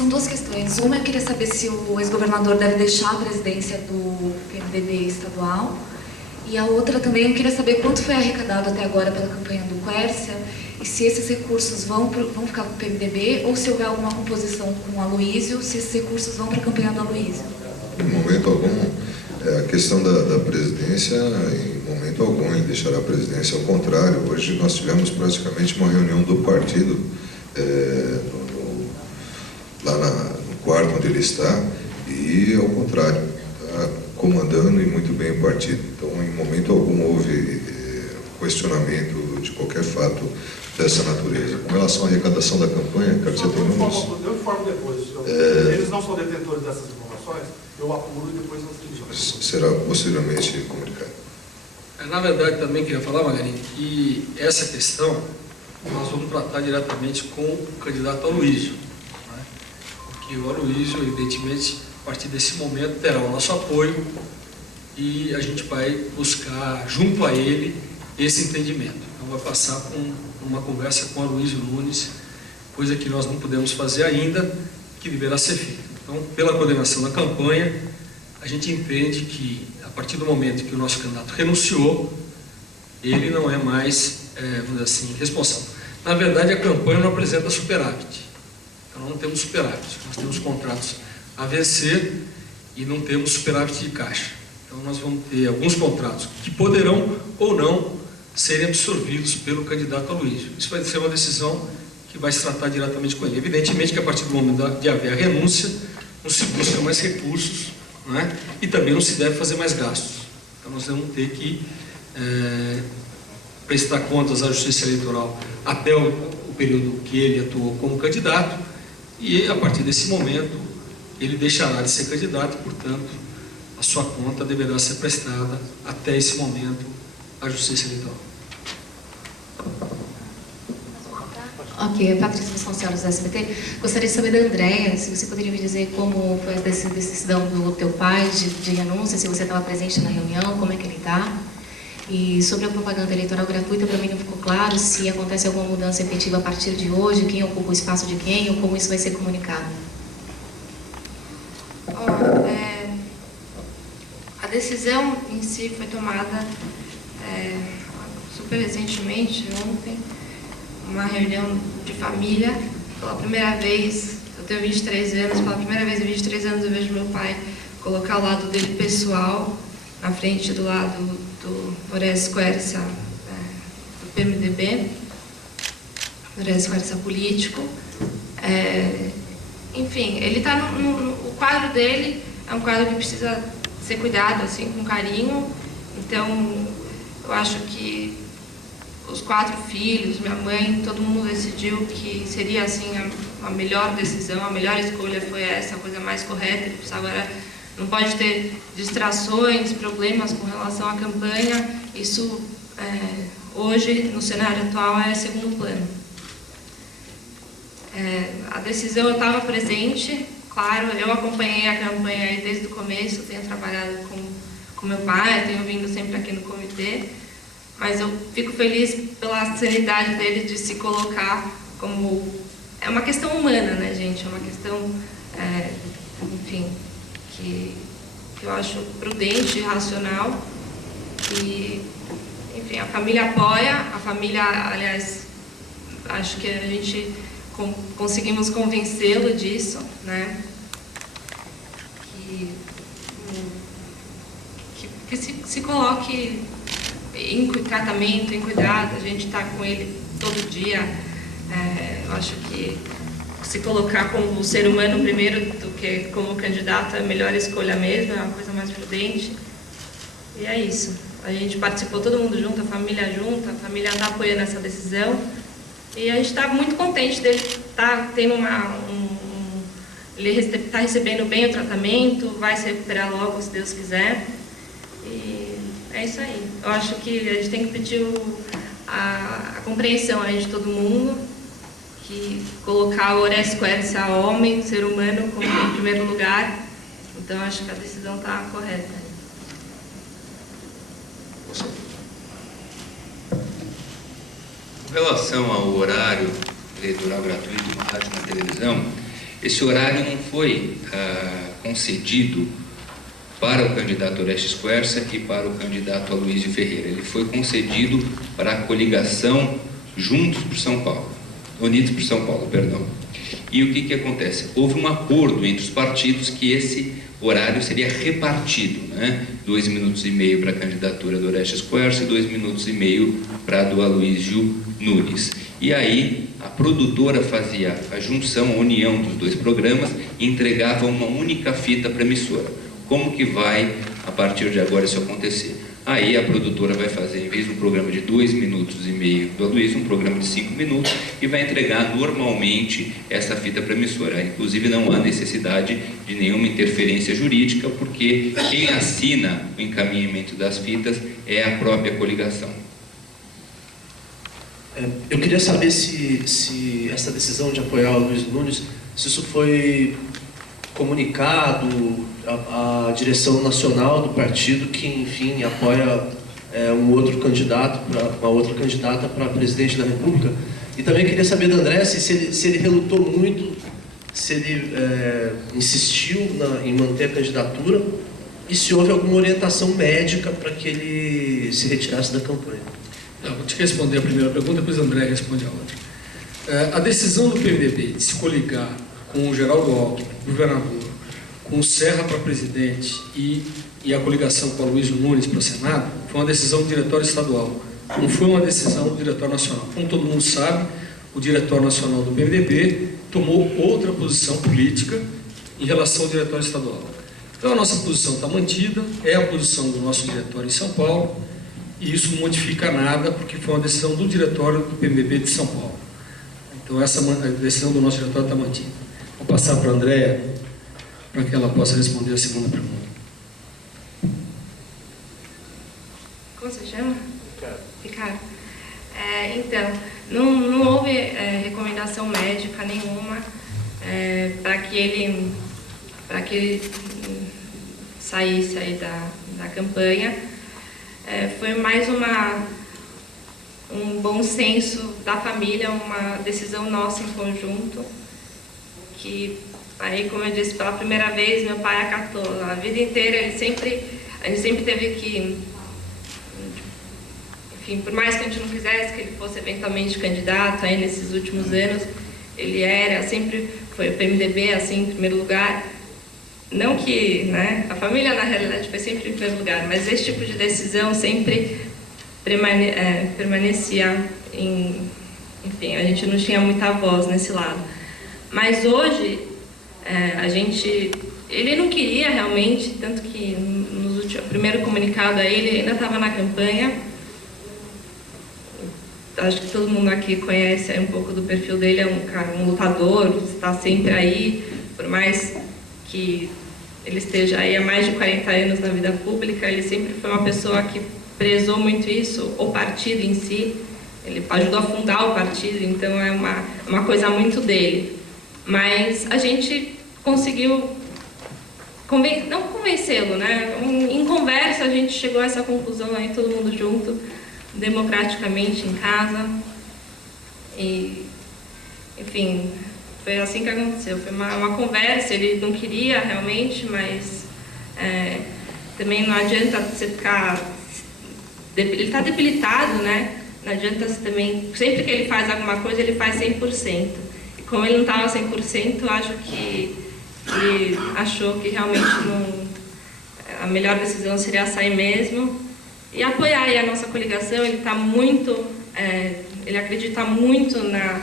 São duas questões. Uma, eu queria saber se o ex-governador deve deixar a presidência do PMDB estadual. E a outra também, eu queria saber quanto foi arrecadado até agora pela campanha do Quércia e se esses recursos vão ficar para o PMDB ou se houver alguma composição com o Aloísio, se esses recursos vão para a campanha do Aloísio. Em momento algum, a questão da presidência, em momento algum ele deixará a presidência. Ao contrário, hoje nós tivemos praticamente uma reunião do partido lá no quarto onde ele está, e ao contrário, está comandando e muito bem o partido. Então, em momento algum houve questionamento de qualquer fato dessa natureza. Com relação à arrecadação da campanha, quero dizer, tem números. Eu informo depois. Eles não são detentores dessas informações, eu apuro e depois nós temos. Será posteriormente comunicado. Na verdade, também queria falar, Margarida, que essa questão nós vamos tratar diretamente com o candidato Aloísio, né? Porque o Aloísio, evidentemente, a partir desse momento, terá o nosso apoio e a gente vai buscar, junto a ele, esse entendimento. Então, vai passar com uma conversa com o Aloísio Nunes, coisa que nós não podemos fazer ainda, que deverá ser feita. Então, pela coordenação da campanha, a gente entende que, a partir do momento que o nosso candidato renunciou, ele não é mais, vamos dizer assim, responsável. Na verdade, a campanha não apresenta superávit. Então, não temos superávit. Nós temos contratos a vencer e não temos superávit de caixa. Então, nós vamos ter alguns contratos que poderão ou não serem absorvidos pelo candidato Aloísio. Isso vai ser uma decisão que vai se tratar diretamente com ele. Evidentemente que, a partir do momento de haver a renúncia, não se busca mais recursos, né? E também não se deve fazer mais gastos. Então, nós vamos ter que prestar contas à Justiça Eleitoral até o período que ele atuou como candidato, e a partir desse momento ele deixará de ser candidato, portanto a sua conta deverá ser prestada até esse momento à Justiça Eleitoral. Ok, Patrícia Vasconcelos, do SBT. Gostaria de saber da Andréia, se você poderia me dizer como foi a decisão do teu pai de renúncia, se você estava presente na reunião, como é que ele está. E sobre a propaganda eleitoral gratuita, para mim não ficou claro se acontece alguma mudança efetiva a partir de hoje, quem ocupa o espaço de quem, ou como isso vai ser comunicado. A decisão em si foi tomada super recentemente, ontem, uma reunião de família. Pela primeira vez, eu tenho 23 anos, pela primeira vez em 23 anos eu vejo meu pai colocar o lado dele pessoal na frente do lado do Horácio Quércia, do PMDB, Horácio Quércia político. Enfim, ele está o quadro dele é um quadro que precisa ser cuidado assim, com carinho. Então, eu acho que os 4 filhos, minha mãe, todo mundo decidiu que seria assim a melhor decisão, a melhor escolha foi essa, a coisa mais correta. Ele precisa agora, não pode ter distrações, problemas com relação à campanha. Isso, hoje, no cenário atual, é segundo plano. A decisão, eu estava presente, claro, eu acompanhei a campanha aí desde o começo, tenho trabalhado com meu pai, tenho vindo sempre aqui no comitê, mas eu fico feliz pela serenidade dele de se colocar como... É uma questão humana, né, gente? É uma questão, enfim, que eu acho prudente e racional. E, enfim, a família apoia, a família, aliás, acho que a gente conseguimos convencê-lo disso, né? Que se coloque em tratamento, em cuidado, a gente está com ele todo dia. Eu acho que se colocar como ser humano primeiro do que como candidato é a melhor escolha mesmo, é uma coisa mais prudente. E é isso. A gente participou todo mundo junto, a família está apoiando essa decisão. E a gente está muito contente dele estar tendo ele está recebendo bem o tratamento, vai se recuperar logo, se Deus quiser. E é isso aí. Eu acho que a gente tem que pedir a compreensão aí de todo mundo, que colocar o Horácio Quércia, homem, ser humano, como em primeiro lugar. Então, eu acho que a decisão está correta. Com relação ao horário eleitoral gratuito na rádio e na televisão, Esse horário não foi concedido para o candidato Orestes Quercia e para o candidato Aloysio Ferreira. Ele foi concedido para a coligação Juntos por São Paulo, Unidos por São Paulo, perdão. E o que acontece? Houve um acordo entre os partidos que esse horário seria repartido, né? 2 minutos e meio para a candidatura do Orestes Quercia e 2 minutos e meio para a do Aloysio Nunes. E aí a produtora fazia a junção, a união dos dois programas e entregava uma única fita para a emissora. Como que vai, a partir de agora, isso acontecer? Aí a produtora vai fazer, em vez de um programa de 2 minutos e meio do Aloysio, um programa de 5 minutos e vai entregar normalmente essa fita para a emissora. Inclusive não há necessidade de nenhuma interferência jurídica, porque quem assina o encaminhamento das fitas é a própria coligação. Eu queria saber se essa decisão de apoiar o Aloysio Nunes, se isso foi comunicado à direção nacional do partido, que, enfim, apoia uma outra candidata para presidente da República. E também queria saber do André se ele relutou muito, se ele insistiu em manter a candidatura e se houve alguma orientação médica para que ele se retirasse da campanha. Eu vou te responder a primeira pergunta, depois o André responde a outra. A decisão do PMDB de se coligar com o Geraldo Alckmin, governador, com o Serra para presidente e a coligação com o Aloysio Nunes para o Senado, foi uma decisão do diretório estadual, não foi uma decisão do diretório nacional. Como todo mundo sabe, o diretório nacional do PMDB tomou outra posição política em relação ao diretório estadual. Então a nossa posição está mantida, é a posição do nosso diretório em São Paulo, e isso não modifica nada, porque foi uma decisão do diretório do PMDB de São Paulo. Então essa decisão do nosso diretório está mantida. Vou passar para a Andréa, para que ela possa responder a segunda pergunta. Como você chama? Ricardo. Então, não houve recomendação médica nenhuma para que ele saísse aí da campanha. Foi mais um bom senso da família, uma decisão nossa em conjunto, que aí, como eu disse, pela primeira vez meu pai acatou. A vida inteira a gente sempre teve que, enfim, por mais que a gente não quisesse que ele fosse eventualmente candidato aí nesses últimos anos, ele sempre foi o PMDB assim em primeiro lugar. Não que, né, a família na realidade foi sempre em primeiro lugar, mas esse tipo de decisão sempre permanecia enfim, a gente não tinha muita voz nesse lado. Mas hoje, ele não queria realmente, tanto que no primeiro comunicado a ele ainda estava na campanha. Acho que todo mundo aqui conhece um pouco do perfil dele, é um lutador, está sempre aí, por mais que ele esteja aí há mais de 40 anos na vida pública, ele sempre foi uma pessoa que prezou muito isso, o partido em si, ele ajudou a fundar o partido, então é uma coisa muito dele. Mas a gente conseguiu, não convencê-lo, né? Em conversa a gente chegou a essa conclusão aí, todo mundo junto, democraticamente em casa, e, enfim, foi assim que aconteceu. Foi uma conversa, ele não queria realmente, mas também não adianta você ficar... Ele está debilitado, né? Não adianta você também... Sempre que ele faz alguma coisa, ele faz 100%. E como ele não estava 100%, eu acho que ele achou que realmente a melhor decisão seria sair mesmo e apoiar aí a nossa coligação. Ele está muito... ele acredita muito na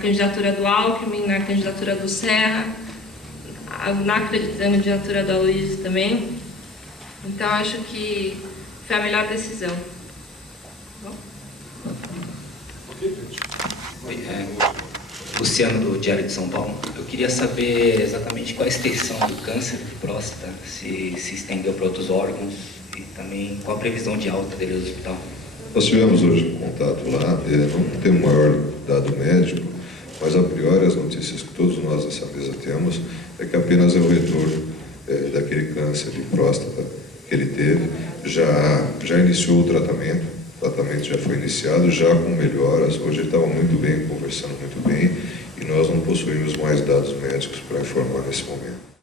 candidatura do Alckmin, na candidatura do Serra, na candidatura do Aloysio também. Então, acho que foi a melhor decisão. Bom? Oi, Luciano, do Diário de São Paulo. Eu queria saber exatamente qual a extensão do câncer de próstata, se estendeu para outros órgãos e também qual a previsão de alta dele no hospital. Nós tivemos hoje contato lá, não tem um maior dado médico, mas a priori as notícias que todos nós nessa mesa temos é que apenas é o retorno daquele câncer de próstata que ele teve. Já iniciou o tratamento já foi iniciado, já com melhoras. Hoje ele estava muito bem, conversando muito bem, e nós não possuímos mais dados médicos para informar nesse momento.